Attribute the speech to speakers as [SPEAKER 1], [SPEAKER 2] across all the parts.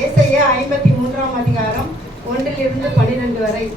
[SPEAKER 1] ஏசையா ஐம்பத்தி மூன்றாம் அதிகாரம் ஒன்றிலிருந்து பனிரெண்டு வரை.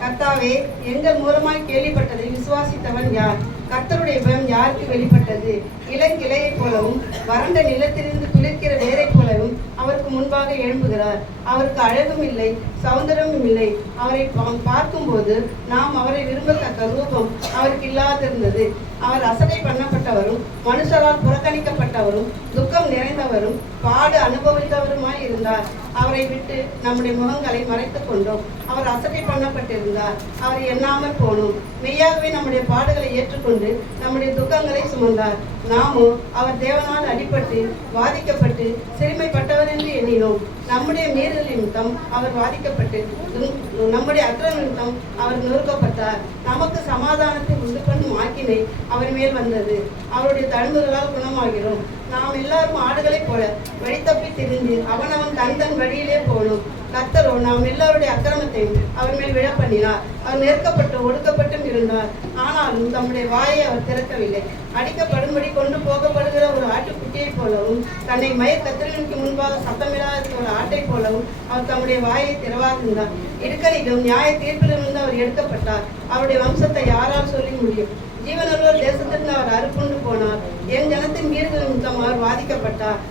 [SPEAKER 1] கர்த்தாவே எங்கள் மூலமாய் கேள்விப்பட்டதை விசுவாசித்தவன் யார்? கர்த்தருடைய பயம் யாருக்கு வெளிப்பட்டது? இளங்கிளையைப் போலவும் வறண்ட நிலத்திலிருந்து துளிர்க்கிற வேரைப் போலவும் அவருக்கு முன்பாக எழும்புகிறார். அவருக்கு அழகும் இல்லை சௌந்தரமும் இல்லை. அவரை பார்க்கும்போது நாம் அவரை விரும்பத்தக்க ரூபம் அவருக்கு இல்லாதிருந்தது. அவர் அசட்டை பண்ணப்பட்டவரும் மனுஷரால் புறக்கணிக்கப்பட்டவரும் துக்கம் நிறைந்தவரும் பாடு அனுபவித்தவருமாய் இருந்தார். அவரை விட்டு நம்முடைய முகங்களை மறைத்துக் கொண்டோம். அவர் அசட்டை பண்ணப்பட்டிருந்தார். அவர் எண்ணாமல் போனோம். மெய்யாகவே நம்முடைய பாடுகளை ஏற்றுக்கொண்டு நம்முடைய துக்கங்களை சுமந்தார். நாமோ அவர் தேவனால் அடிபட்டு பாதிக்கப்பட்டு சிறுமைப்பட்டவர் என்று எண்ணினோம் நம்முடைய மீறல் நிமித்தம் அவர் வாதிக்கப்பட்டு நம்முடைய அற்ற நிமித்தம் அவர் நொறுக்கப்பட்டார். நமக்கு சமாதானத்தை உண்டு பண்ணும் ஆக்கினை அவர் மேல் வந்தது. அவருடைய தழும்புகளால் குணமாகிறோம். நாம் எல்லாரும் ஆடுகளைப் போல வழித்தப்பி திரிந்து அவனவன் தன் தன் வழியிலே போனோம். கத்தரோ நாம் எல்லாருடைய அக்கிரமத்தையும் அவர் மேல் விழ பண்ணினார். அவர் நெருக்கப்பட்டு ஒடுக்கப்பட்டும் இருந்தார். ஆனாலும் தம்முடைய வாயை அவர் திறக்கவில்லை. அடிக்கப்படும்படி கொண்டு போகப்படுகிற போலவும் தன்னை மயக்கத்திரனுக்கு முன்பாக சத்தமில்லாத ஒரு ஆட்டை போலவும் அவர் தம்முடைய வாயை திறவாதிருந்தார். இடுக்கணிலும் நியாய தீர்ப்பிலிருந்து அவர் எடுக்கப்பட்டார். அவருடைய வம்சத்தை யாரால் சொல்லி முடியும்? பாதிக்கப்பட்டார்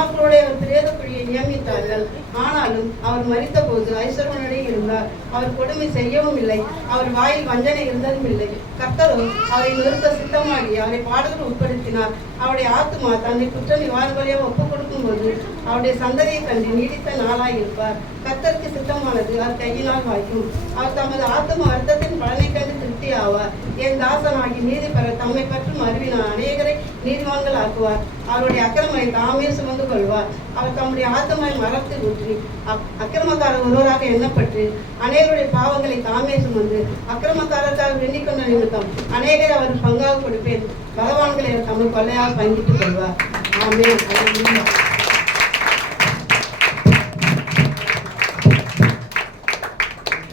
[SPEAKER 1] அவர் அவர் பிரேத குழியை நியமித்தார்கள். ஆனாலும் அவர் மறித்த போது ஐஸ்வரனுடைய இருந்தார். அவர் கொடுமை செய்யவும் இல்லை. அவர் வாயில் வஞ்சனை இருந்ததும் இல்லை. கர்த்தரோ அவரை நிறுத்த சித்தமாகி அவரை பாடல்கள் உட்படுத்தினார். அவருடைய ஆத்துமா தன்னை குற்ற நிவாரணங்களையோ ஒப்புக் கொடுக்கும்போது அவருடைய சந்ததியை கண்டு நீடித்த நாளாய் இருப்பார். கர்த்தருக்கு சித்தமானது அவர் கையினால் வாய்க்கும். அவர் தமது ஆத்ம அர்த்தத்தின் பலனை கண்டு திருப்தி ஆவார் என் தாசனாகி நீதி பெற தம்மை பற்றும் அறிவினானே நீதிவான்கள் ஆக்குவார். அவருடைய அக்கிரமனை தாமே சுமந்து கொள்வார். அவர் தம்முடைய ஆத்தமை மரத்தை ஊற்றி அக்- அக்கிரமக்காரர் ஒருவராக எண்ணப்பட்டு அநேகருடைய பாவங்களை தாமே சுமந்து அக்கிரமதாரத்தால் விண்ணிக்கொண்ட நிமித்தம் அநேகரை அவர் பங்காக கொடுப்பேன். பகவான்களை தமிழ் கொள்ளையாக பங்கிட்டுக் கொள்வார். ஆமே